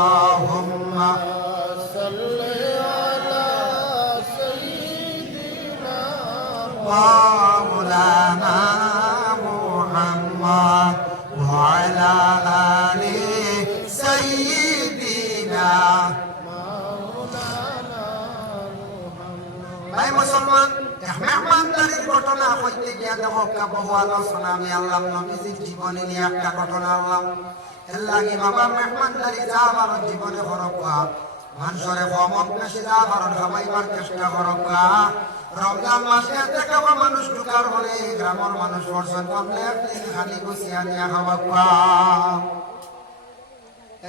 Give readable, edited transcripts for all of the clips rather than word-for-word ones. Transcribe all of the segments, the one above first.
আল্লাহুম্মা সাল্লি আলা সাইয়্যিদিনা মাওলানা মুহাম্মদ ওয়া আলা আলি সাইয়্যিদিনা মাওলানা মুহাম্মদ। ভাই মুসলমান, মেহমানদারির ঘটনা হইতে গিয়া দেখো বহু আলোচনা আমি আল্লাহ নবীজির জীবনে নিয়ে একটা ঘটনা আল্লাহ এর লাগে বাবা মেহমানদারি যা আমার জীবনে হরকা মানুষরে কমক বেশি যা আমার খাবাইবার চেষ্টা হরকা রমজান মাসে থেকে মানুষ ঢুকার হলে গ্রামের মানুষ বর্ষণ করলে একদিন খালি গুছিয়া নিয়ে খাওয়া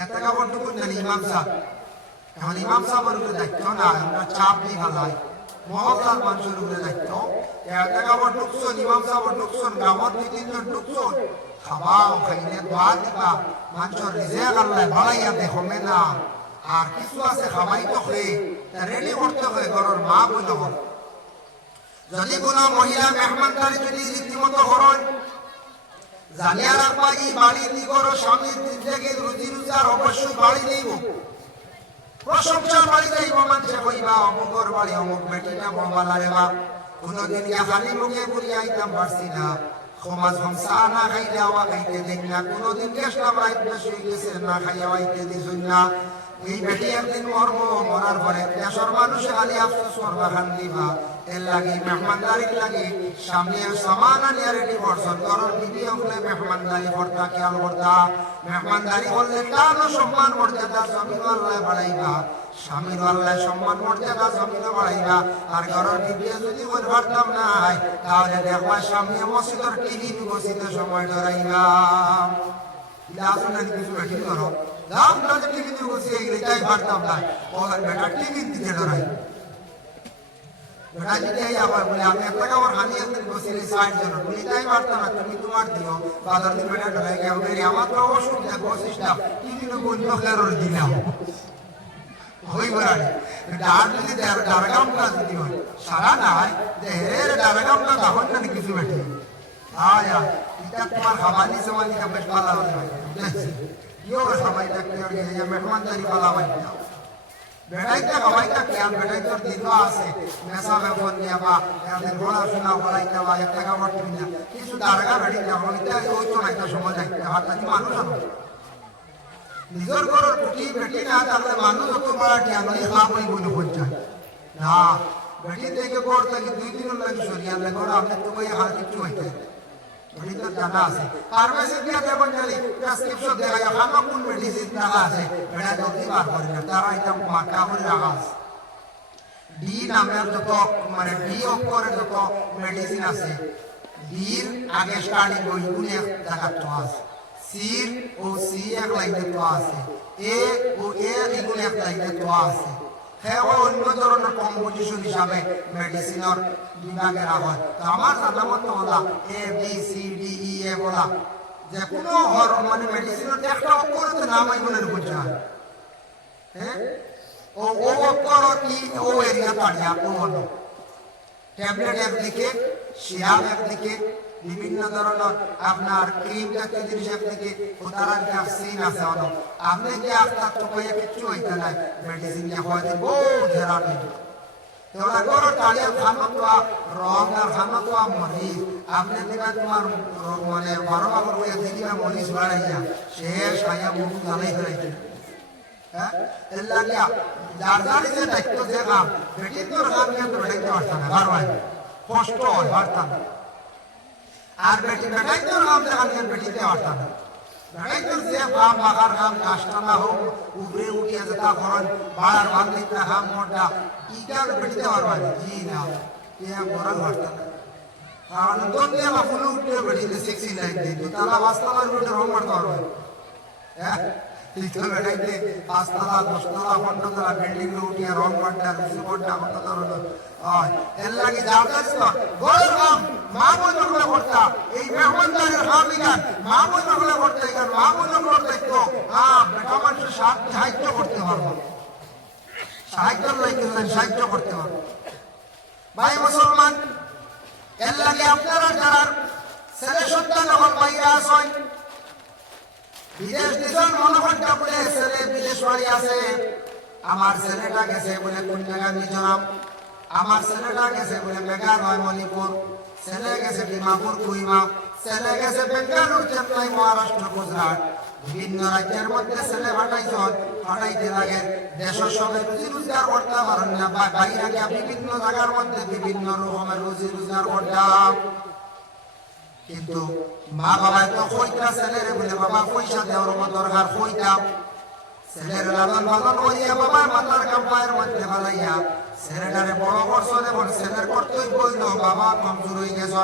এত কাপড় টুকুন জানি ইমাম সাহেব এখন ইমাম সাহেবের উপরে দায়িত্ব না আমরা চাপ দিয়ে ভালাই মহল্লার মানুষের উপরে দায়িত্ব এত কাপড় ঢুকছন ইমাম সাহেব ঢুকছন গ্রামের দুই তিনজন ঢুকছন খাবাও খাইলে দোয়া দিবা মানুষের রিজেক আল্লাহ বাড়াইয়া দেখবে না আর কিছু আছে খাবাই তো হয়ে রেডি করতে হয় ঘরের মা বলে হোক যদি কোনো মহিলা মেহমানদারি যদি রীতিমতো করেন জানিয়া রাখবা এই বাড়ি দি করো স্বামীর জিন্দগির রুজি রোজগার অবশ্যই বাড়ি দিব প্রশংসার বাড়ি যাইব মানুষে কইবা অমুকর বাড়ি অমুক বেটিটা বলবা রে বা কোনোদিন খালি মুখে বলি আইতাম পারছি না সমাজ হমসা না খাইলে আওয়া খাইতে দিন না কোনোদিন গেছিলাম রাইত বেশি হয়ে গেছে না খাইয়া আইতে দিছুন না এই বেটি একদিন মরব মরার পরে দেশের মানুষে খালি আফসোস করবা খান দিবা এর লাগে মেহমানদারির লাগে সামনে সামান আনিয়া রেডি করছেন ঘরের বিবি হলে মেহমানদারি করতা খেয়াল করতা মেহমানদারি করলে তারও সম্মান মর্যাদা জমিন আল্লাহ বাড়াইবা স্বামীর আল্লাহ সম্মান মর্যাদা জমিন বাড়াইবা আর ঘরের বিবি যদি ওই ভাবতাম নাই তাহলে দেখবা সামনে মসজিদের টিভি বসিতে সময় ধরাইবা আসুন না কিছু বেশি করো দাম তাদের টিভি দিয়ে বসে এটাই ভাবতাম না ও বেটা টিভি দিতে ধরাই বেটা যদি আবার বলে আমি একটা আমার হানি একদিন বসিলি 60 জন বলি তাই পারতাম না তুমি তোমার দিও বাজার দিন বেটা ধরাই গিয়ে মেরে আমার তো অসুবিধা বসিস না টিভি তো বন্ধ খেলোর দিলাম হই বেড়াই ডার যদি ডারগাম কাজ যদি হয় সারা নাই দেহের ডারগাম কাজ তখন না কিছু বেটে আয়া এটা তোমার খাবানি সমানি का বেশ ভালো হয় ইও সবাইটা কি আর এই মেহমানদারি ভালো হয় না বেড়াইতে সবাইটা কি আর বেড়াইতে দিন আছে মেসাবে ফোন দিয়া বা এদের পড়াশোনা বলাইতে বা এক টাকা বটে না কিছু দাঁড়া বেড়ি না হইতে ওই তো একটা সময় যাইতে হাতানি মানুষ আনো নিজের ঘরের কুটি বেটি না তাহলে মানুষ তো বড় জ্ঞান হই খাপ হই বলে পৌঁছায় না বেটি থেকে বড় থেকে 2 দিন লাগে সরিয়া লাগে আপনি তো কই হাল কিছু হইতে বেটি তো জানা আছে ফার্মেসি দিয়া দেবন জানি প্রেসক্রিপশন দেয়া খানো কোন মেডিসিন টাকা আছে বেটা জলদি বার করে না তারা এটা মাথা করে রাখা ডি নামের যত মানে ডি অক্ষরের যত মেডিসিন আছে ডির আগে স্টার্টিং ওইগুলো দেখাতো আছে সির ও সি এক লাইনে তো আছে এ ও এ এগুলো এক লাইনে তো আছে হ্যাঁ ও অন্য ধরনের কম্পোজিশন হিসাবে মেডিসিনের বিভাগে রাখা হয় তো আমার জানা মতো বলা A B C D E এ বলা যে কোনো মানে মেডিসিনের একটা অক্ষরতে নাম এগুলোর বোঝা হ্যাঁ ও ও অক্ষর কি ও এরিয়া পাড়িয়া ও হলো ট্যাবলেট একদিকে সিরাপ একদিকে বিভিন্ন ধরনের আপনার ক্রিম জাতীয় জিনিস একদিকে উদাহরণ ভ্যাকসিন আছে হলো আপনি যে আপনার তো কয়ে কিচ্ছু হইতে নাই মেডিসিন যে হয়তো বহু থেরাপি তোরা করো তাহলে খানো তো রং আর খানো তো মরিচ আপনি দিবা তোমার মানে 12 বাবুর হয়ে দিবা মরিচ বাড়াইয়া শেষ খাইয়া মুখ জ্বালাই ফেলাইছে হ্যাঁ এর লাগিয়া যার যার যে দায়িত্ব যে কাম বেটি তোর কাম কিন্তু বেটাইতে পারত না বারবার কষ্ট হয় পারতাম আর বেটি বেটাই তোর কাম যে কাম বেটিতে পারত না বেটাই তোর যে কাম বাগার কাম কাজটা না হোক উপরে উঠিয়ে যেটা করেন বাড়ার বান্ধিতে কাম মোটা ইটা বেটিতে পারবা জি না এ বড় পারত না কারণ দুনিয়া বা ফুলে উঠে বেটিতে 69 দিন তালা বাস্তালার উঠে রং মারতে পারবে হ্যাঁ ইতো বেটাইতে 5 তলা 10 তলা 15 তলা বিল্ডিং উঠিয়ে রং মারতে আর কিছু করতে কত ধরনের হয় এর লাগে জাবদাস বড় কাম মামুন হলে করতা এই মেহমানদারের হামিগান মামুন হলে করতে কারণ মামুন করতে তো বেটা মানুষের সাহায্য করতে পারবো সাহায্য লাগে সাহায্য করতে পারবো ভাই মুসলমান এর লাগে আপনারা যারা ছেলে সন্তান যখন বাইরে আসেন বিদেশ দিশন মনোভাবটা বলে ছেলে বিদেশ বাড়ি আছে আমার ছেলেটা গেছে বলে কোন জায়গায় মিজোরাম আমার ছেলেটা গেছে বলে মেঘালয় মণিপুর ছেলে গেছে ডিমাপুর কুইমা ছেলে গেছে বেঙ্গালুরু চেন্নাই মহারাষ্ট্র গুজরাট বিভিন্ন রাজ্যের মধ্যে ছেলে পাঠাইতে লাগে দেশের সবে রুজি রোজগার করতে পারেন না বাইরে গিয়া বিভিন্ন জায়গার মধ্যে বিভিন্ন রকমের রুজি রোজগার করতাম কিন্তু মা বাবা তো কইতা ছেলেরে বলে বাবা পয়সা দেওয়ার মতো দরকার কইতাম ছেলের লালন পালন করিয়া বাবার মাথার কাম্পায়ের মধ্যে ফেলাইয়া ছেলেটারে বড় করছো এবং ছেলের কর্তব্য হইল বাবা কমজোর হয়ে গেছ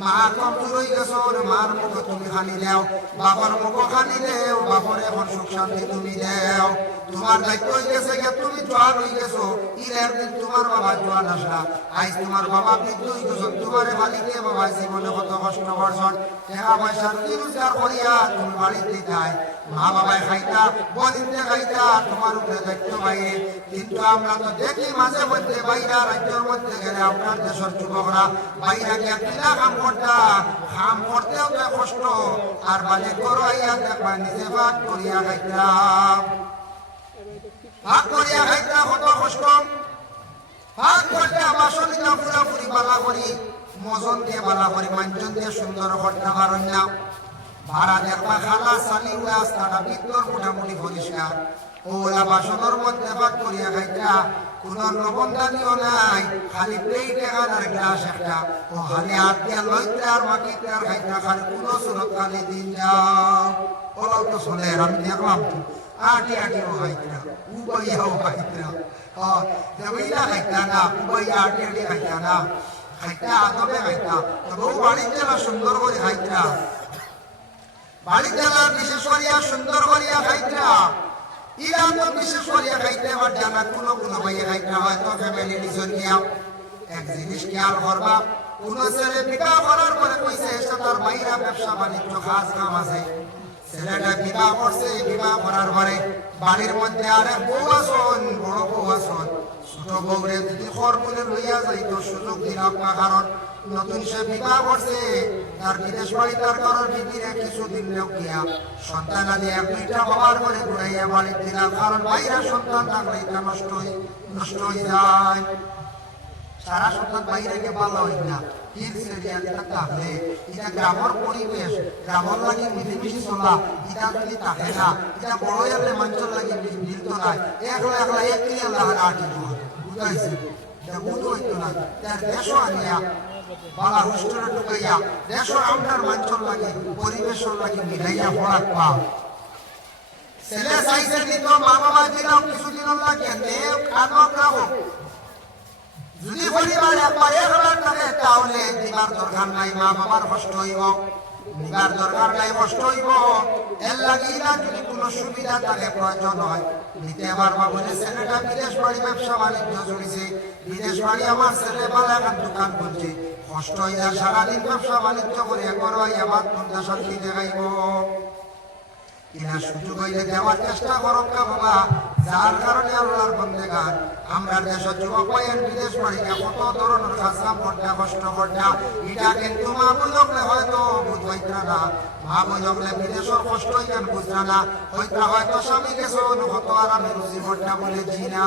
মা কমজোর হয়ে গেছ মার মুখ তুমি খালি দেও বাবার মুখ খালি দেও বাবার এখন সুখ শান্তি তুমি দেও তোমার দায়িত্ব হয়ে গেছে তুমি জোয়ান হয়ে গেছো ইলের দিন তোমার বাবা জোয়ান আসলা আজ তোমার বাবা বৃদ্ধ হয়ে গেছ তোমারে খালি দিয়ে বাবা জীবনে কত কষ্ট করছন টাকা পয়সা রুজি রোজগার করিয়া তুমি বাড়িতে খাই মা বাবায় খাইতা বদিনতে খাইতা তোমার উপরে দায়িত্ব বাইরে কিন্তু আমরা তো দেখি মাঝে মধ্যে বাইরা রাজ্যের মধ্যে গেলে আপনার দেশের যুবকরা বাইরা গিয়া কিনা কাম করতা কাম করতেও তো কষ্ট আর বাজে করাইয়া দেখবা নিজে ভাগ করিয়া খাইতা ভাগ করিয়া খাইতা কত কষ্ট ভাগ করতে আমার শরীরটা পুরাপুরি বালা করি মজন দিয়ে বালা করি মাঞ্জন দিয়ে সুন্দর করতে পারেন না ভাড়া দেখবা খালা চালি রাস্তাটা ভিতর মোটামুটি পরিষ্কার ওলা বাসনের মধ্যে ভাগ করিয়া খাইতা কোন লবণদানিও নাই খালি প্লেটে আর গ্লাস একটা ও খালি হাত দিয়া লইতে আর মাটিতে আর খাইতা খালি কোন সুরত খালি দিন যাও ওলাও তো চলে আমি দেখলাম তো আটি আটিও খাইতা উবাইয়াও খাইতা দেবইলা খাইতা না উবাইয়া আটি আটি খাইতা না খাইতা আদমে খাইতা তবে ও বাড়িতে সুন্দর করে খাইতা বাড়িতে বিশেষ করিয়া সুন্দর করিয়া খাইতা ইরা তো বিশেষ করিয়া খাইতে আমার জানা কোনো ভাইয়া খাইতে হয়তো ফ্যামিলি নিজের নিয়া এক জিনিস খেয়াল করবা কোন ছেলে বিবাহ করার পরে কইছে এসে তার বাইরা ব্যবসা বাণিজ্য কাজ কাম আছে ছেলেটা বিবাহ করছে বিবাহ করার পরে বাড়ির মধ্যে আরে বউ আসন বড় বউ আসন ছোট বউরে যদি খরমুলে লইয়া যাইতো সুযোগ দিলাম না কারণ নতুন সে বিবাহ করছে তার বিদেশ বাড়ি তার কারোর বিবিরে কিছুদিন গিয়া সন্তান আদি এক দুইটা বাবার করে ঘুরাইয়া বাড়ি দিলাম কারণ বাইরা সন্তান থাকলে এটা নষ্ট হয়ে যায় সারা সন্তান বাইরে গিয়ে ভালো হয় না থাকলে এটা গ্রামের পরিবেশ গ্রামের লাগে মিলেমিশে চলা এটা যদি থাকে না এটা বড় হলে মঞ্চল লাগে মিলত নাই একলা একলা এক ক্রিয়া লাগে আটি বুঝাইছে বুঝ হইতো না তার দেশও আনিয়া বালা হুস্টরে ঢুকাইয়া দেশও আমরার মঞ্চল লাগে পরিবেশন লাগে মিলাইয়া ভরাক পা ছেলে চাইছে দিত মা বাবা দিলাম কিছুদিন লাগে দেব খানো খাবো যদি পরিবার একবার একবার থাকে তাহলে দিবার দরকার নাই মা বাবার কষ্ট হইব দিবার দরকার নাই কষ্ট হইব এর লাগি না যদি কোনো সুবিধা থাকে প্রয়োজন হয় নিতে পারবা বলে ছেলেটা বিদেশ বাড়ি ব্যবসা বাণিজ্য চলেছে বিদেশ বাড়ি আমার ছেলে বালা এখন দোকান করছে কষ্ট হইয়া সারাদিন ব্যবসা বাণিজ্য করে একবার আমার কোনটা শান্তি দেখাইব কিনা সুযোগ হইলে দেওয়ার চেষ্টা করো বাবা যার কারণে আল্লাহর বন্দেগার আমরা দেশের যুবক ভাইয়ের বিদেশ বাড়িতে কত ধরনের কাজা পড়া কষ্ট পড়া এটা কিন্তু মা বুঝলে হয়তো বুঝবাইতা না মা বুঝলে বিদেশের কষ্ট হইতেন বুঝরা না হয়তো স্বামী গেছে কত আরামে রুজি পড়া বলেছি না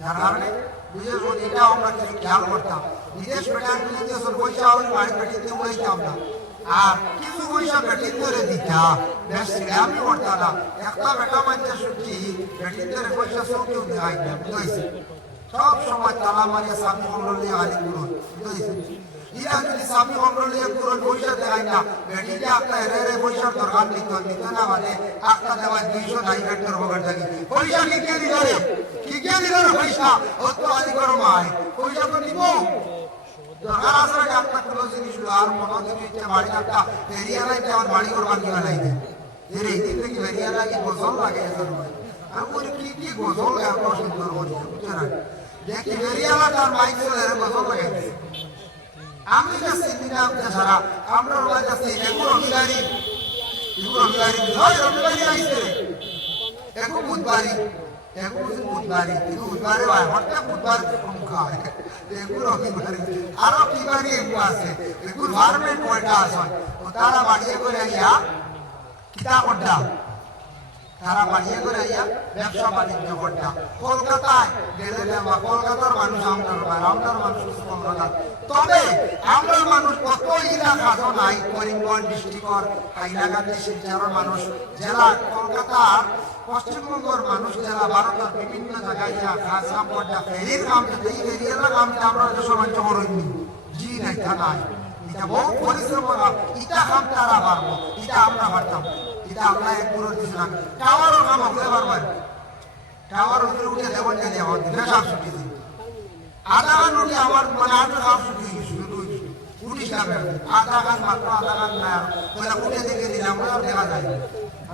যার কারণে বিশেষ করে এটা আমরা কিছু খেয়াল করতাম বিদেশ বেটার বিদেশের পয়সা হলে বাড়ি বেটিতে উড়াইতাম না আর কিছু পয়সা বেটিন ধরে দিতা বেশ আমি করতাম না একটা বেটা মানতে শুনছি বেটিন ধরে পয়সা চৌকেও দেখাই না বুঝাইছে সব সময় তালা মারিয়া স্বামী কমল নিয়ে আলি করুন বুঝাইছে ইরা যদি স্বামী কমল নিয়ে করুন পয়সা দেখাই না বেটিতে একটা হেরে পয়সার দরকার নিত না মানে একটা দেওয়া 200 নাই বেটার বগার থাকি পয়সা কি কে দিল রে কি কে দিল রে পয়সা ও তো আলি করো মাই পয়সা তো নিব দরকার আছে একটা কোনো জিনিস আর মনে জিনিসটা বাড়ি একটা এরিয়া লাইতে আমার বাড়ি করবার কিনা লাইতে এর এই দিন থেকে এরিয়া লাগে গোসল লাগে এদের আমি বলি কি গোসল এত সুন্দর করি বুঝছেন দেখি এরিয়ালা তার মাইক চলে গোসল লাগাইছে আমি কাছে দিনা সারা আমরা ওরা কাছে এগুলো রবিবারি আইছে এগো বুধবারি বুধবারে হঠাৎ বুধবার মুখা হয় এগুলো রবিবারি আরো কি বাড়ি এগুলো আছে এগুলো গভর্নমেন্ট কয়টা আছে তারা বাড়িয়ে করে ইয়া কিতা করটা তারা বাড়িয়ে করে আইয়া ব্যবসা বাণিজ্য করতাম। কলকাতায় গেলে বা কলকাতার মানুষ আমরার মানুষ কলকাতা, তবে আমরার মানুষ কত এলাকা নাই করিমগঞ্জ ডিস্ট্রিক্টর হাইলাকান্দি শিলচরের মানুষ জেলা কলকাতার পশ্চিমবঙ্গের মানুষ জেলা ভারতের বিভিন্ন জায়গায় খাসা পর্দা ফেরির কাম এই ফেরিয়ার কামটা আমরা দেশের বাণিজ্য করিনি। জি নাই তা নাই, এটা বহু পরিশ্রম করা, এটা কাম তারা পারবো, এটা আমরা পারতাম, এটা আমরা এক পুরো দিয়েছিলাম। টাওয়ারও কাম হতে পারবেন, টাওয়ার উপরে উঠে দেবেন জানি আমার দিনে সাপ ছুটি দিন আধা গান উঠে আমার মানে আধা সাপ ছুটি হয়ে গেছিল, উঠিস না আধা গান মাত্র আধা গান না ওইটা উঠে দেখে দিলাম ওরা দেখা যায়।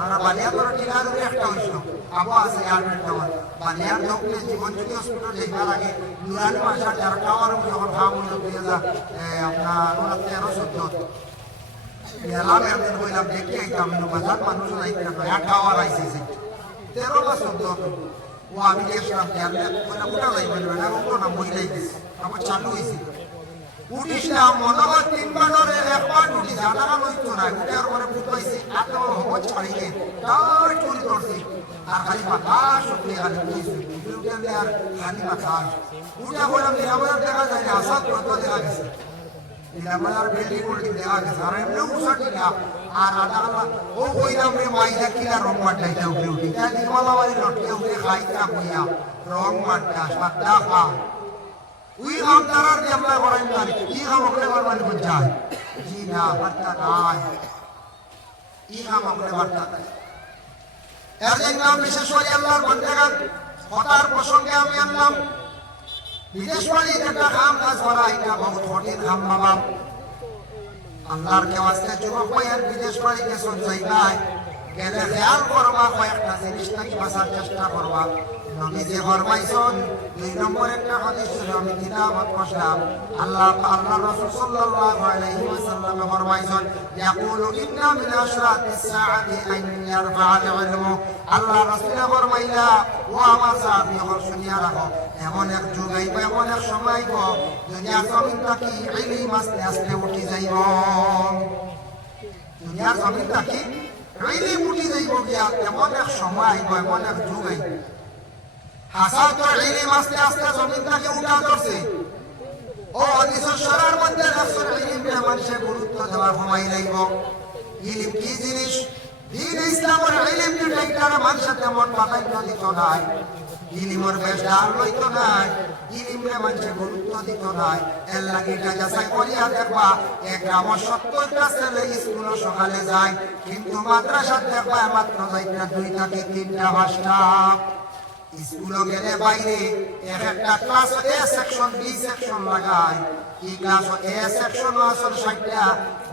আমরা বালিয়াতর টিকার উপরে একটা হয়েছিল আবু আছে আর্মের টাওয়ার বালিয়ার চৌকে জীবন জ্যোতি হসপিটাল যেখানে আগে নুরানি মাসার যারা টাওয়ার যখন খাওয়া হলো 2013-14 গেলাম একদিন বললাম দেখি আইতাম বাজার মানুষ টাওয়ার আইসি 13 বা 14 ও আমি গেছিলাম ওটা যাইবেন না ওগুলো না মহিলাই গেছি আমার চালু হয়েছে উঠিস না মনে হয় 3 বারে 1 বার উঠি জানা লইতো না উঠে আর মানে বুঝাইছি এত হবো ছাড়িয়ে তার চুরি করছি আর খালি বাতাস উঠে খালি বুঝছি উঠে আর খালি বাতাস উঠে বললাম নিরাময় দেখা যায় না আসাদ কত দেখা গেছে নিরাময় বিল্ডিং উল্টি দেখা গেছে আর এমনি উষাটি না আর আধা ও কইলাম রে মাইদা কিলা রং মাটাইটা উঠে উঠি তা নির্মলা বাড়ি লটকে উঠে খাইতা বইয়া রং মাটা সাদা খা ওই কাম তারার দিয়ে আমরা করাই না কি কাম ওখানে করবার যায় জি না বার্তা নাই কি কাম ওখানে বার্তা নাই এর দেখলাম বিশেষ করে আল্লাহর বন্দেগান কথার প্রসঙ্গে আমি আনলাম বিদেশ বাড়ি একটা কাম কাজ করা এটা বহুত কঠিন কাম বাবা আল্লাহর কে ওয়াস্তে যুবক ভাইয়ের বিদেশ বাড়ি গেছো যাইবাই গেলে খেয়াল করবা কয়েকটা জিনিস নাকি বাঁচার চেষ্টা করবা নবী যে ফরমাইছেন 2 নম্বর একটা হাদিস আমি তিলাওয়াত করলাম আল্লাহ রাসূল সাল্লাল্লাহু আলাইহি ওয়াসাল্লাম ফরমাইছেন ইয়াকুলু ইন্না মিন আশরাতিস সাআতি আন ইয়ারফা'আল ইলমু আল্লাহ রাসূল ফরমাইলা ও আমার সাহাবী হল শুনিয়া রাখো এমন এক যুগ আইবে এমন এক সময় আইব দুনিয়ার জমিন থেকে ইলম আস্তে আস্তে উঠি যাইব দুনিয়ার জমিন থেকে ইলম উঠি যাইব গিয়া এমন এক সময় আইব এমন এক যুগ আইব হাসান তো ইলম আস্তে আস্তে জমিন থেকে উঠা ধরছে ও হাদিসের শরীর মধ্যে রাসূল ইলমে মানুষের গুরুত্ব দেওয়ার সময় লাগব ইলম কি জিনিস দ্বীন ইসলামের ইলম কি টাইটার মানুষের তেমন পাতাই দিত নাই ইলমের বেশার লইতো নাই ইলমে মানুষের গুরুত্ব দিত নাই এর লাগি এটা যাচাই করিয়া দেখবা এক গ্রাম 70টা ছেলে স্কুল সকালে যায় কিন্তু মাদ্রাসা দেখবা মাত্র যাইতা 2 থেকে 3টা 5টা স্কুল গেলে বাইরে একটা ক্লাস এ সেকশন বি সেকশন লাগায় এই ক্লাস এ সেকশন আসল 60টা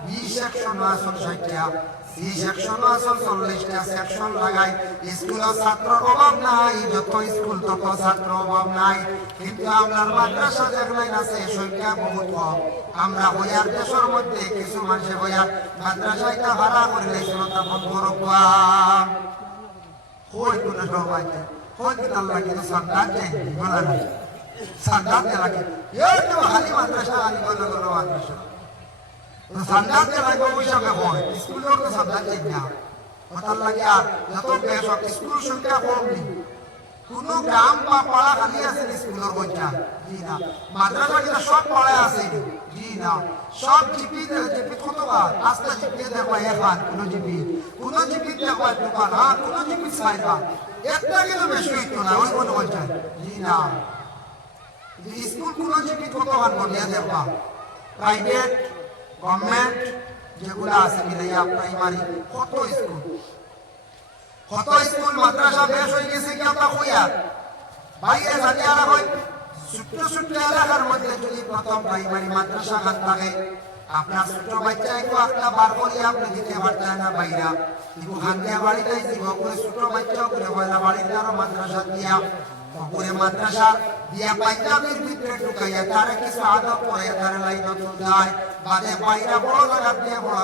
বি সেকশন আসল 60টা সি সেকশন আসল 40টা সেকশন লাগায় স্কুল ছাত্র অভাব নাই যত স্কুল তত ছাত্র অভাব নাই কিন্তু আমরার মাদ্রাসা যেগুলো আছে সংখ্যা বহুত কম আমরা হইয়ার দেশের মধ্যে কিছু মানুষ হইয়ার মাদ্রাসাটা ভাড়া করে লেছিল তখন বড় কই কোন সবাই কই আল্লাহ কিন্তু সরকার দেয় বলা না সরকার দেয় লাগে এই তো খালি মাদ্রাসা খালি বলে বলে মাদ্রাসা তো সরকার দেয় লাগে পয়সা হয় স্কুলের তো সরকার দেয় না কথা লাগে আর যত বেশক স্কুল সংখ্যা কম নেই কোন গ্রাম বা পাড়া খালি আছে স্কুলের বইটা জি না মাদ্রাসা কিন্তু সব পাড়ায় আছে জি না সব জিপি কতবার রাস্তা জিপি দেখবা এখন কোন জিপি দেখবা দোকান হ্যাঁ কোন জিপি সাইবা একটা কিন্তু বেশি হইতো না ওই কোনো বলছেন জি না স্কুল কোন জিপি কতবার বলিয়া দেখবা প্রাইভেট গভর্নমেন্ট যেগুলো আছে মিলাইয়া প্রাইমারি কত স্কুল মাদ্রাসা বেশ হয়ে গেছে কি আমরা হইয়া বাইরে জানিয়ে আনা হয় ছোট্ট এলাকার মধ্যে যদি প্রথম প্রাইমারি মাদ্রাসা খান থাকে আপনার ছোট বাচ্চা একটু একটা বার করিয়া আপনি দিতে পারতেন না বাইরা কিন্তু হান্দিয়া বাড়িটাই দিব করে ছোট বাচ্চা করে পয়লা বাড়িতে আরো মাদ্রাসা দিয়া করে মাদ্রাসা দিয়া পাঞ্জাবির ভিতরে ঢুকাইয়া তারে কিছু আদব করে তারে লাইন তুলতায় বাদে বাইরা বড় জায়গা দিয়ে বড়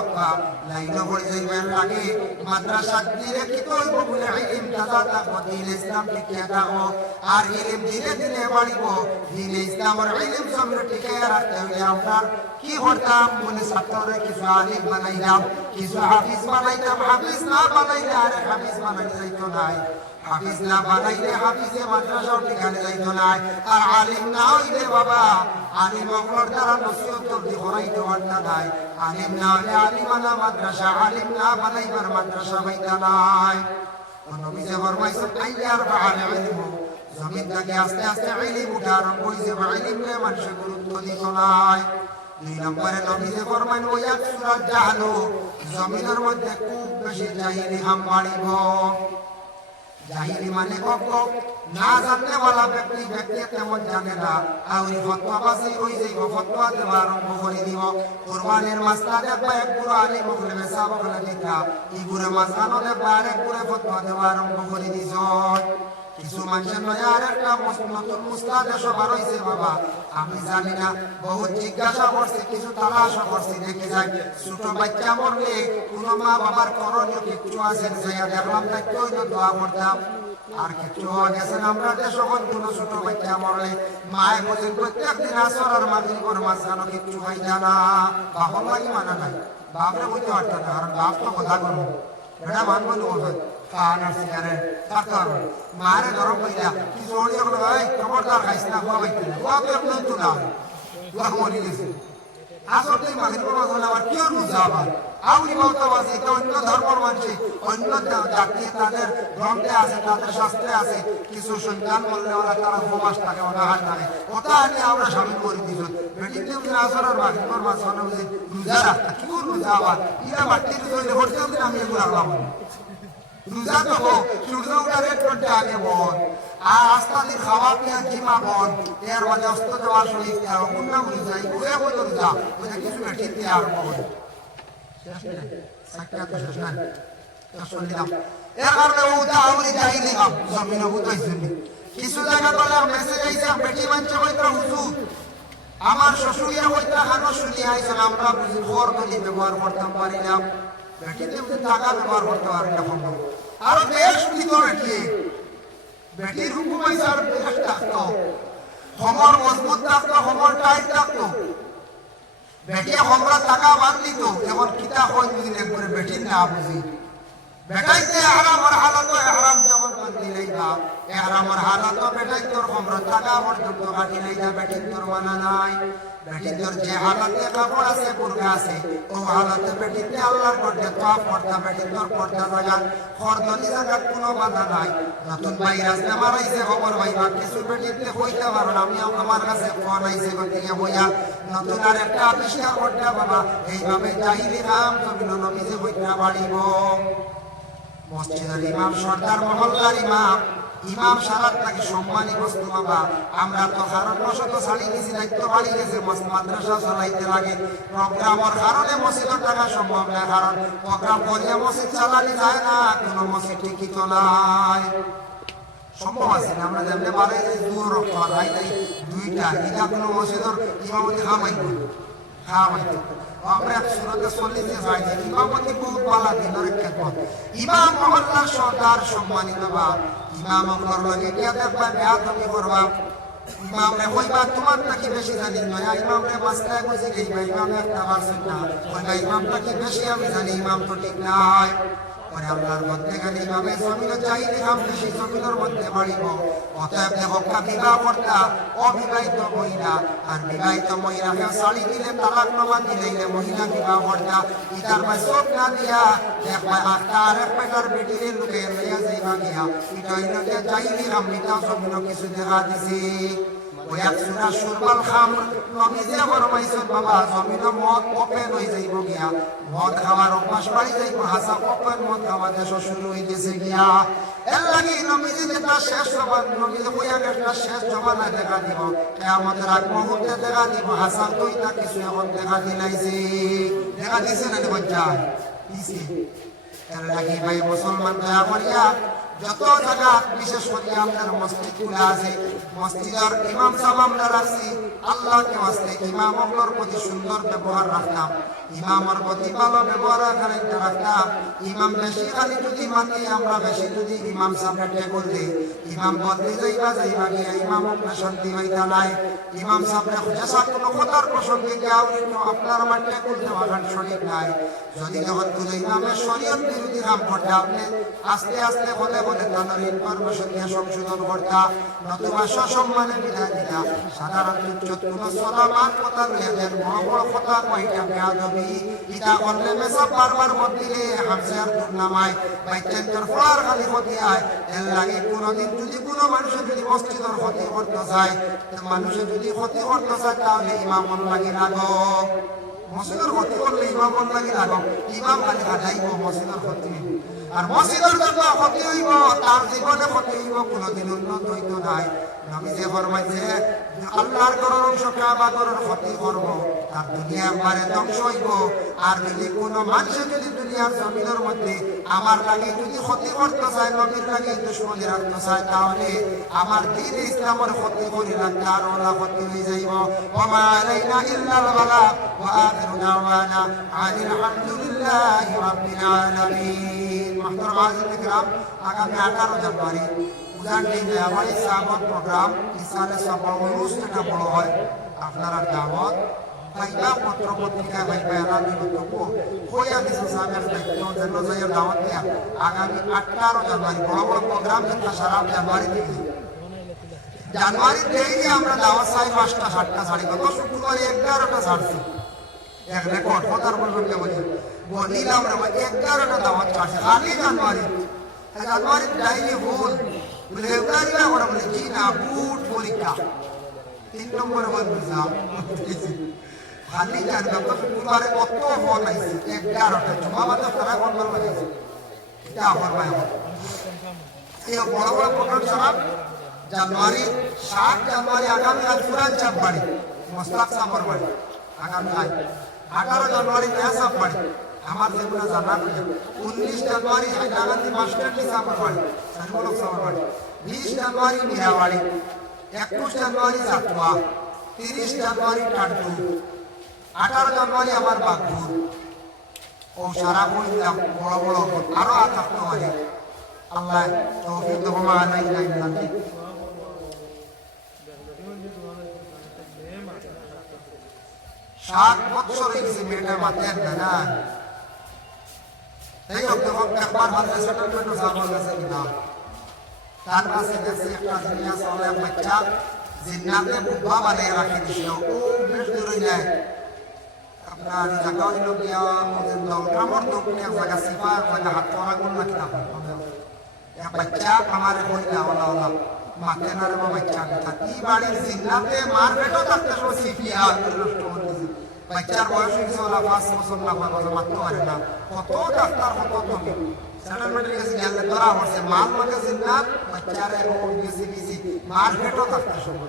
লাইন পড়ে যাইবেন লাগে মাদ্রাসা দিলে কি করবো বলে ইলম দাদা থাকবো দিন ইসলাম টিকিয়ে থাকবো আর ইলম ধীরে ধীরে বাড়িব দিন ইসলামের ইলম সবরে টিকিয়ে রাখতে হলে আপনার কি করতাম বলে ছাত্ররে কিছু আলিম বানাইলাম কিছু হাফিজ বানাইতাম হাফিজ না বানাইলে আর হাফিজ বানাইতে যাইতো নাই হাফিজ না বানাইলে হাফিজে মাদ্রাসাও ঠিকানে যাইতো নাই আর আলিম না হইলে বাবা আলিম অকলর দ্বারা নসিহত জলদি হরাইতে পারতা নাই আলিম না হইলে আলিমানা মাদ্রাসা আলিম না বানাইবার মাদ্রাসা হইতা নাই নবী যে ফরমাইছেন আইয়ার ফাআল ইলমু জমিন থেকে আস্তে আস্তে ইলম উঠা আরম্ভ হইছে ইলমে মানুষে গুরুত্ব দিত নাই 2 নম্বরে নবী যে ফরমান ওয়াক সুরাত জাহালু জমিনের মধ্যে খুব বেশি জাহিলি হাম বাড়িব জাহিলি মানে কত না জানতে वाला ব্যক্তি তেমন জানে না আর ওই ফতোয়াবাজি ওই যে ফতোয়া দেওয়া আরম্ভ করে দিব কুরবানির মাসলা দেখবা এক পুরো আলী মুখলেমে সাহাবা বলে দিতা এই পুরো মাসলানো দেখবা আরেক পুরো ফতোয়া দেওয়া আরম্ভ করে দিছ কিছু মানুষের নয় আর একটা নতুন মুস্তাদ সবার হয়েছে বাবা আমি জানি না বহুত জিজ্ঞাসা করছি কিছু তালাশ করছি দেখে যাই ছোট বাচ্চা মরলে কোনো মা বাবার করণীয় কিছু আছে দেখলাম দেখতে হইতো দোয়া করতাম আর কিছু হওয়া গেছেন আমরা যে সকল কোনো ছোট বাচ্চা মরলে মায়ে বলছেন প্রত্যেক দিন আসর আর মাগরিবের মাঝখানে কিছু হয় জানা বাবার লাগি মানা নাই বাপরে বুঝতে পারতাম না কারণ বাপ তো কথা করবো এটা মানবো না ওষুধ খাওয়ানোর সিগারেট থাকতে মারে গরম হইলা কিছু হলে ওগুলো ভাই খবরদার খাইস না খাওয়া বাইতে খাওয়া তো একদম তো না দোয়া মনে গেছে আসলে মাগরিবের মাঝখানে আবার কেউ বুঝা আবার আউলি মতবাদ এটা অন্য ধর্মের মানুষ অন্য জাতি তাদের গ্রন্থে আছে তাদের শাস্ত্রে আছে কিছু সন্তান বললে ওরা তারা উপবাস থাকে ওরা হাত থাকে ওটা আনি আমরা স্বামী করে দিল বেটিতে আসরের মাগরিবের মাঝখানে রোজা রাখতা কি রোজা আবার ইরা মাটির তৈরি করতে হবে আমি এগুলো রাখলাম রোজা তো সূর্য উঠার এক ঘন্টা আগে বল আর আস্তাদির খাওয়া পিয়া জিমা বল এর মানে অস্ত যাওয়ার শরীর আর অপূর্ণ রোজা ঘুরে বলে রোজা ওটা কিছু বেটিতে আর বল কিছু জায়গা বলে মেসেজ আইসা বেটি মানছে হইতো হুজুর আমার শ্বশুরিয়া হইতা হানো শুনি আইছেন আমরা বুঝি ঘর গলি ব্যবহার করতাম পারি না বেটিতে টাকা ব্যবহার করতে পারি না আরো বেশ ভিতরে কি বেটির হুকুম আইসা আর বেশ থাকতো খবর মজবুত থাকতো খবর টাইট থাকতো বেটিয়া আমরা টাকা বাদ দিত এমন কিতা হয় বুঝিলে করে বেটির না বুঝি বেটাইতে হারামের হালত হারাম যেমন বান্ধি লাইবা হারামের হালত বেটাই তোর আমরা টাকা পর্যন্ত কাটি লাইবা বেটির তোর মানা নাই বেটির তোর যে হালতে কাপড় আছে বুরকা আছে ও হালতে বেটিতে আল্লাহর করতে তোয়া পড়তা বেটির তোর পড়তা জায়গা খরদলি জায়গার কোনো বাধা নাই নতুন ভাই রাস্তা মারাইছে খবর ভাইবা কিছু বেটিতে হইতে পারো আমি আমার কাছে ফোন আইছে গতিকে বইয়া নতুন আর একটা আবিষ্কার করতে বাবা এইভাবে জাহিলি রাম জমিন নবীজে হইতে বাড়িব মসজিদের ইমাম সর্দার মহল্লার ইমাম সারাত নাকি সম্মানী বস্তু বাবা আমরা তো কারণবশত ছাড়ি গেছি দায়িত্ব বাড়ি গেছে মাদ্রাসা চালাইতে লাগে প্রোগ্রামের কারণে মসজিদের টাকা সম্ভব না কারণ প্রোগ্রাম করিয়া মসজিদ চালানি যায় না কোনো মসজিদ ঠিকিত নাই সম্ভব আছে না আমরা যেমনি বাড়াই যাই দূর রক্ত আদায় যাই দুইটা এটা কোনো মসজিদের ইমামতি খাওয়াইতো আমরা সুরতে চল্লিশে যাই ইমামতি বহুত পালা দিনের ক্ষেত্র ইমাম মহল্লার সর্দার সম্মানিত বাবা ইমাম অকলর লগে গিয়া দেখবা বেয়া তুমি করবা ইমাম রে কইবা তোমার নাকি বেশি জানি নয় ইমাম রে মাসলায় বুঝি গেইবা ইমাম একটা বাসন না কইবা ইমাম নাকি বেশি আমি জানি ইমাম তো ঠিক নাই পরে আল্লাহর মধ্যে গেলে ইমামে জমিনে চাইলে হাম বেশি জমিনের মধ্যে বাড়িব অতএব দেখো বিবাহ কর্তা অবিবাহিত মহিলা আর বিবাহিত মহিলাকে শাড়ি দিলে তালাক নামা দিলে মহিলা বিবাহ কর্তা ইতার ভাই চোখ না দিয়া দেখবা আটটা আর এক পেটার বেটিরে লুকে লইয়া যাইবা গিয়া এটা ইনকে চাইলে হাম নিতা জমিনে কিছু দেখা দিছি ওয়াকসুরা শুরবাল খামর নবীজে ফরমাইছেন বাবা জমিনে মদ ওপেন হয়ে যাইব গিয়া মদ খাওয়ার অভ্যাস বাড়ি যাইব হাসা ওপেন মদ খাওয়া দেশ শুরু হইতেছে গিয়া এর লাগি নবীজে যেটা শেষ জবান নবীজে কইয়া একটা শেষ জমানা দেখা দিব কিয়ামতের আগ মুহূর্তে দেখা দিব হাসান কইতা কিছু এখন দেখা দিছে না বাচ্চা দিছে এর লাগি ভাই মুসলমান দয়া করিয়া যত জায়গা বিশেষ করে আমাদের মসজিদ গুলো আছে মসজিদের ইমাম সাহেব আমরা রাখছি আল্লাহকে ওয়াস্তে ইমাম আমলার প্রতি সুন্দর ব্যবহার রাখতাম ইমামের প্রতি ভালো ব্যবহার রাখতাম ইমাম বেশি খালি যদি মানি আমরা বেশি যদি ইমাম সাহেবকে টেকল দিই ইমাম বদলে যাইবা গিয়ে ইমাম আপনার শান্তি হইতা নাই ইমাম সাহেবরা যেসা কোনো কথার প্রসঙ্গে যাও আপনার আমার টেকল দেওয়া সঠিক নাই যদি যখন কোনো ইমামের শরীয়ত বিরোধী নাম করতে আপনি আস্তে আস্তে বলে বলে তাদের ইনফরমেশন দিয়ে সংশোধন করতা নতুবা সসম্মানে বিদায় দিতা সাধারণ উচ্চত কোনো সলামার কথা লইয়া দেন বড় বড় কথা কইটা বেয়াদবি ইটা করলে মেসব বারবার মত দিলে হামসার দুর্নামায় বাইতেন্দ্র ফলার খালি ক্ষতি হয় এর লাগে কোনোদিন যদি কোনো মানুষের যদি মসজিদের ক্ষতি করতে চায় মানুষের যদি ক্ষতি করতে চায় তাহলে ইমাম লাগে লাগো মসজিদের ক্ষতি করলে ইমাম লাগে লাগো ইমাম খালি হাজাইব মসজিদের ক্ষতি আর মসজিদের জন্য ক্ষতি হইব তার জীবনে ক্ষতি হইব কোনোদিন উন্নত হইত নাই নবী যে ফরমাইছে আল্লাহর ঘরের অংশ কাবা ঘরের ক্ষতি করব তার দুনিয়া মারে ধ্বংস হইব আর যদি কোনো মানুষ যদি দুনিয়ার জমিনের মধ্যে আমার লাগে যদি ক্ষতি করতে চায় নবীর লাগে দুশ্মনী রাখতে চায় তাহলে আমার দ্বীন ইসলামের ক্ষতি করি রাখতে আর ওরা ক্ষতি হয়ে যাইব ওমা আলাইনা ইল্লাল বালাগ ওয়া আখিরু দাওয়ানা আনিল হামদুলিল্লাহি রাব্বিল আলামিন মাহতারাম আজিজ ইকরাম আগামী 18 জানুয়ারি উজান টিমে আমার ইসলামত প্রোগ্রাম ইসলামের সফল অনুষ্ঠানটা বড় হয় আপনারা দাওয়াত ভাইবা পত্র পত্রিকা ভাইবা এরা নিবন্ধক হইয়া দিছে সাহেবের দায়িত্ব যেন যাইয়া দাওয়াত দেয়া আগামী 18 জানুয়ারি বড় বড় প্রোগ্রাম যেটা সারা জানুয়ারি থেকে জানুয়ারি থেকে আমরা দাওয়াত চাই 5টা 7টা সাড়ে গত শুক্রবার 11টা ছাড়ছি এক রেকর্ড কথার বলবেন বলি বলিলাম রে 11টা দাওয়াত ছাড়ছি খালি জানুয়ারি ডাইনি ভুল বলে ফেব্রুয়ারি না ওরা বলে জি না বুট পরীক্ষা 3 নম্বরে বলছিলাম খালি জানবে তো শুক্রবারে কত ফোন আইছে 11টা জমা বাদে তারা ফোন করবে এটা করবে এই বড় বড় প্রোগ্রাম সাহেব জানুয়ারি 7 জানুয়ারি আগামী আজ পুরান চাপ বাড়ি মোস্তাক সামর বাড়ি আগামী 18 জানুয়ারি নয়া সাপ বাড়ি আমার যেগুলো জানা হয়ে 19 জানুয়ারি হাইলাকান্দি মাস্টার সামর বাড়ি সাইমলক সামর বাড়ি 20 জানুয়ারি মিরাবাড়ি 21 জানুয়ারি জাতুয়া 30 জানুয়ারি টাটু 18 জানুয়ারি আমার বাগপুর ও সারা বইলাম বড় বড় আরো থাকতে পারে আল্লাহ তৌফিক দেবো মা আলাইনা ইল্লাল্লাহ 7 বছর হয়েছে মেয়েটার মাথায় না তাই যখন একবার হাতে সেটেলমেন্ট সার্ভার গেছে কিনা তার কাছে গেছে একটা জিনিয়া চলে বাচ্চা জিন্নাতে বুবা বানিয়ে রাখে দিছিল ও বেশ দূরে যায় আপনার জায়গা হইল গিয়া গ্রামের দক্ষিণে এক জায়গা সিপার জায়গা হাত করা গুণ না কিনা এক বাচ্চা আমার কইলা ওলা ওলা মাকে না রে বাচ্চা কি বাড়ির জিন্নাতে মার পেটও থাকতে সব সিপিয়া নষ্ট করে বাচ্চার বয়স হয়েছে ওরা 5 বছর না 5 বছর মারতে পারে না কত ডাক্তার কত তুমি সেটেলমেন্টের কাছে গেলে ধরা পড়ছে মার মধ্যে জিন্নাত বাচ্চারে ও বিসি মার পেটও থাকতে সব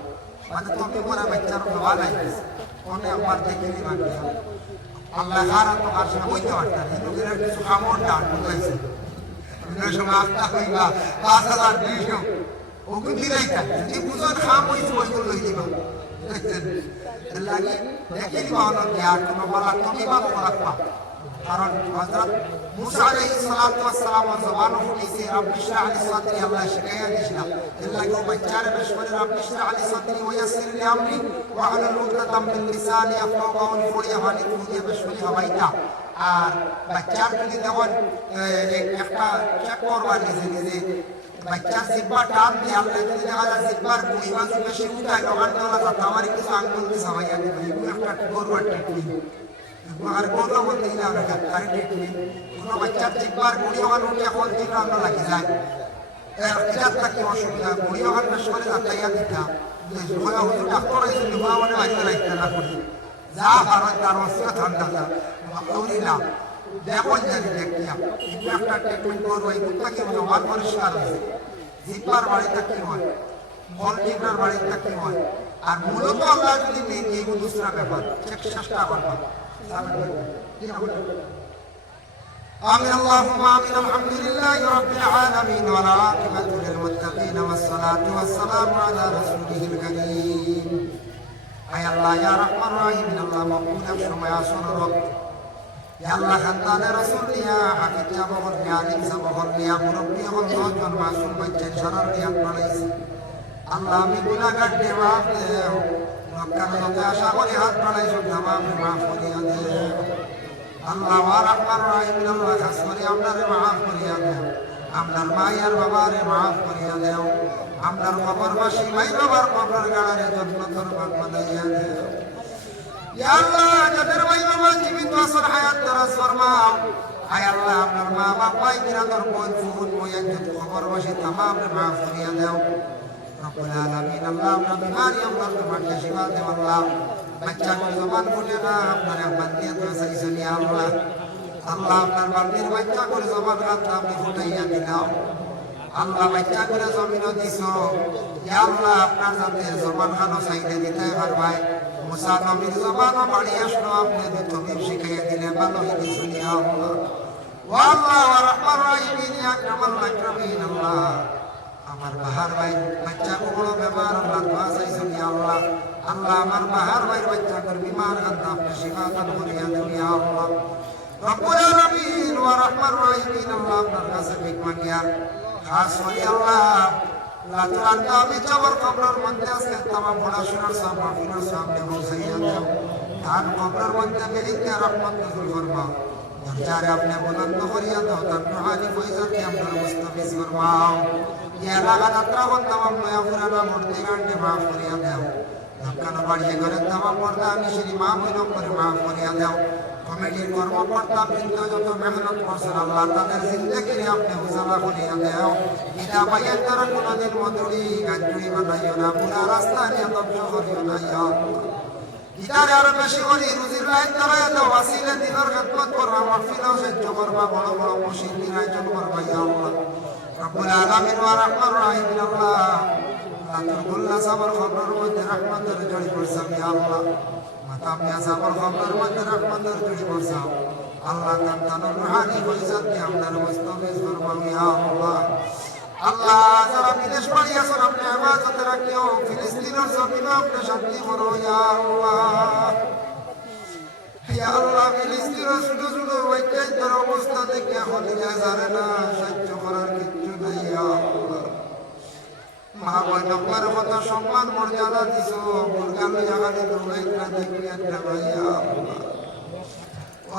মানে তুমি পরে বাচ্চার খাওয়া নাই কোনে আমার দেখে নি মানে আল্লাহ হারাম তো আর সময় হইতে পারত না কিন্তু এর কিছু কামড় ডাক হইছে বিভিন্ন সময় আস্তা হইবা 5000 200 ওগুলো দিলাই তা যদি বুঝন খাম হইছে ওইগুলো লই দিবা লাগে দেখে দিবানো কি আর কোনো বলা তুমি বা রাখবা কারণ হযরত মুসা আলাইহিস সালাতু ওয়াস সালাম জবানও ফুটিছে রব্বি ইশরাহ লি সাদরি আল্লাহ শিখাইয়া দিছিলাম লাগে বাচ্চারে বেশরে রব্বি ইশরাহ লি সাদরি ওয়া ইয়াসসির লি আমরি ওয়া আহলুল উকদাতাম মিন লিসানি ইয়াফকাহু কাওলি ফুরিয়া হানি ফুরিয়া বেশরে হওয়াইতা আর বাচ্চার যদি দেখুন একটা চেক করবা নিজে বাচ্চা জিব্বা টান দিয়ে আল্লাহ যদি দেখা যায় জিব্বার পরিমাণ বেশি উঠায় তখন তোলা যাতে আমার কিছু আঙ্গুল দিয়ে সবাই আগে এগুলো একটা গরুয়ার ট্রিটমেন্ট আর গরু বলতে গেলে আমরা ডাক্তারের ট্রিটমেন্ট কোনো বাচ্চার জিব্বার গুড়ি ওখান উঠে এখন দিন আমরা লাগে যায় এটার থাকি অসুবিধা গুড়ি ওখান বেশ করে যাতাইয়া দিতা ডাক্তার হয়েছে ধোয়া মানে বাইরে রাখতে না করি যা ভালো তার অস্ত্র ঠান্ডা যা করি না দেখুন জানি দেখিয়া এগুলো একটা ট্রিটমেন্ট করবো এগুলো কি জবান পরিষ্কার হয়েছে জিব্বার বাড়িতে কি হয় ফল জিব্বার বাড়িতে কি হয় আর মূলত আমরা যদি দেখি এগুলো দুসরা ব্যাপার চেষ্টা করবো آمين اللهم آمين الحمد لله رب العالمين والعاقبة للمتقين والصلاة والسلام على رسوله الكريم أي الله يا رحمن الرحيم الله مقبول شما يا سنرك يا الله خندان رسول يا حقيقة يا بغل يا عليك سبغل يا مربي غل نوجوان معصوم بچن شرر يا پڑھائیس الله আমি গুনাহগার দে মাফ দে মক্কার লোকে আশা করি হাত বাড়াইছো তমাম মাফ করিয়া দে আল্লাহ ওয়া রহমান রহিম আল্লাহ খাস করে আপনারে মাফ করিয়া দে আপনার মায়ের বাবারে মাফ করিয়া দেও আপনার কবরবাসী মাই বাবার কবর গাড়ারে জান্নাতের বাগ বানাইয়া দে ইয়া আল্লাহ যাদের মাই বাবা জীবিত আছেন হায়াত দারাজ ফরমাও আয় আল্লাহ আপনার মা বাপ ভাই বিরাদর বোন ফুল মুয়াজ্জিদ কবরবাসী तमाम রে মাফ করিয়া দেও রব্বুল আলামিন আল্লাহ আপনার বিমারি আল্লাহ তোমাকে শিফা দেও আল্লাহ বাচ্চা কোন জবান বলে না আপনার বান্দিয়া তো সাইছেন ইয়া আল্লাহ আল্লাহ আপনার বান্দির বাচ্চা করে জবান রাত আপনি ফুটাইয়া দিলাও আল্লাহ বাচ্চা করে জমিন দিছো ইয়া আল্লাহ আপনার জাতের জবান খানো চাইতে দিতে পারবাই মুসা নবীর জবানও বাড়ি আসলো আপনি তুমি শিখাইয়া দিলে ভালো হইতেছ ইয়া আল্লাহ ওয়া আল্লাহ ওয়া রহমান রহিম ইয়া আকরামাল আকরামিন আল্লাহ আমার বাহার ভাই বাচ্চা বড় বেমার আল্লাহ দোয়া চাইছেন ইয়া আল্লাহ আল্লাহ আমার বাহার ভাই বাচ্চা কর বিমার আল্লাহ আপনি শিফা দান করিয়া দেন ইয়া আল্লাহ রব্বুল আলামিন ওয়া রহমান রহিম আল্লাহ আপনার কাছে ভিক মাগিয়া খাস করে আল্লাহ লাতুরান দাবি জবর কবরের মধ্যে আজকে तमाम পড়াশোনার সব মাহফিলের সামনে বসাইয়া দাও তার কবরের মধ্যে বেরিয়ে রহমত নজর ফরমাও দরজারে আপনি বুলন্দ করিয়া দাও তার রুহানি ফয়জাতে আপনার মুস্তাফিজ ফরমাও ইয়া লাগা যাত্রা কোন तमाम নয়া পুরানা মূর্তি গান্ডে মাফ করিয়া দাও দক্কান বাড়িয়ে করে तमाम মর্দা মিশরি মা বইন করে মাফ করিয়া দাও কমিটির কর্মকর্তা বৃন্দ যত মেহনত করছেন আল্লাহ তাদের জিন্দেগিরে আপনি উজালা করিয়া দেও এটা পাইয়ের দ্বারা কোনদিন মধুরি গাজুড়ি বানাইও না পুরা রাস্তা নিয়ে ধ্বংস করিও না ইয়া আল্লাহ ইদারে আরো বেশি করি রুজির লাইন দ্বারা এত ওয়াসিলে দিনের খেদমত করবা মাহফিলও সহ্য করবা বড় বড় মসজিদের আয়োজন করবা ইয়া আল্লাহ রব্বুল আলামিন ওয়া রহমান রহিম আল্লাহ আল্লাহ তোর সাবর খবরের মধ্যে রহমতের জড়ি করছাম ইয়া আল্লাহ মাতামিয়া সাবর খবরের মধ্যে রহমতের জড়ি করছাম আল্লাহ তাআলা রুহানি ফয়জাতকে আপনার মুস্তাফিজ ফরমাও ইয়া আল্লাহ আল্লাহ যারা বিদেশ বাড়ি আছেন আপনি হেফাজতে রাখিও ফিলিস্তিনের জমিনে আপনি শান্তি করো ইয়া আল্লাহ ইয়া আল্লাহ ফিলিস্তিনের ছোট ছোট বাচ্চাদের অবস্থা দেখে এখন জানে না সহ্য করার কিছু নাই ইয়া আল্লাহ মা বৈনকের মতো সম্মান মর্যাদা দিছো মুরগানো জায়গাতে দৌড়াইতে দেখি একটা ভাইয়া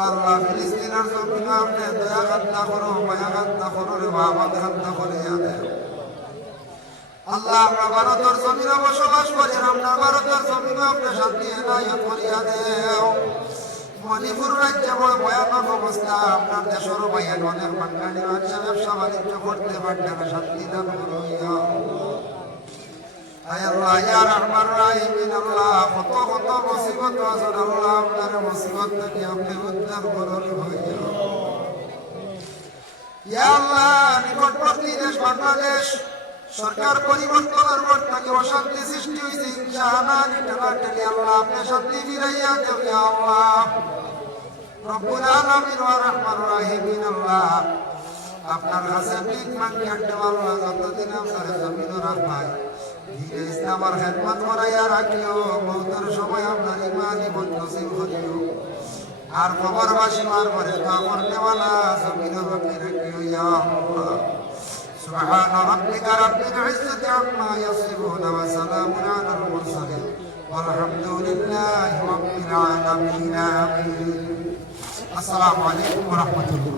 আল্লাহ ফিলিস্তিনের জমিনে আপনি দয়া কান্না করো মায়া কান্না করো রে বাবা কান্না করে আল্লাহ আমরা ভারতের জমিনে বসবাস করি আমরা ভারতের জমিনে আপনি শান্তি এনায়ত করিয়া দেও মণিপুর রাজ্যে বড় ভয়ানক অবস্থা আপনার দেশের ভাইয়ের অনেক বাঙালি ব্যবসা বাণিজ্য করতে পারলে শান্তি দান করো ইয়া আল্লাহ ইয়া রহমান রহিম আল্লাহ কত কত মুসিবত আছে আল্লাহ আপনার মুসিবত থেকে আপনি উদ্ধার করুন ইয়া আল্লাহ নিকটবর্তী দেশ বাংলাদেশ সরকার পরিবর্তনের পর তাকে অশান্তি সৃষ্টি হয়েছে ইনশাআল্লাহ টেলি আল্লাহ আপনি শান্তি ফিরাইয়া দেন ইয়া আল্লাহ রব্বুল আলামিন ওয়া রহমান রহিম আল্লাহ আপনার কাছে ভিক মাগিয়া দেওয়াল্লাহ যতদিন আপনার জমিন রাখবাই দিনে ইসলামের খেদমত করাইয়া রাখিও মৌতের সময় আপনার ইমান ইমান নসিব করিও আর কবরবাসী মার করে দোয়া করনেওয়ালা জমিনের রক্ষে রাখিও ইয়া আল্লাহ سبحان ربك رب العزة عما يصفون وسلام على المرسلين والحمد لله رب العالمين آمين السلام عليكم ورحمة الله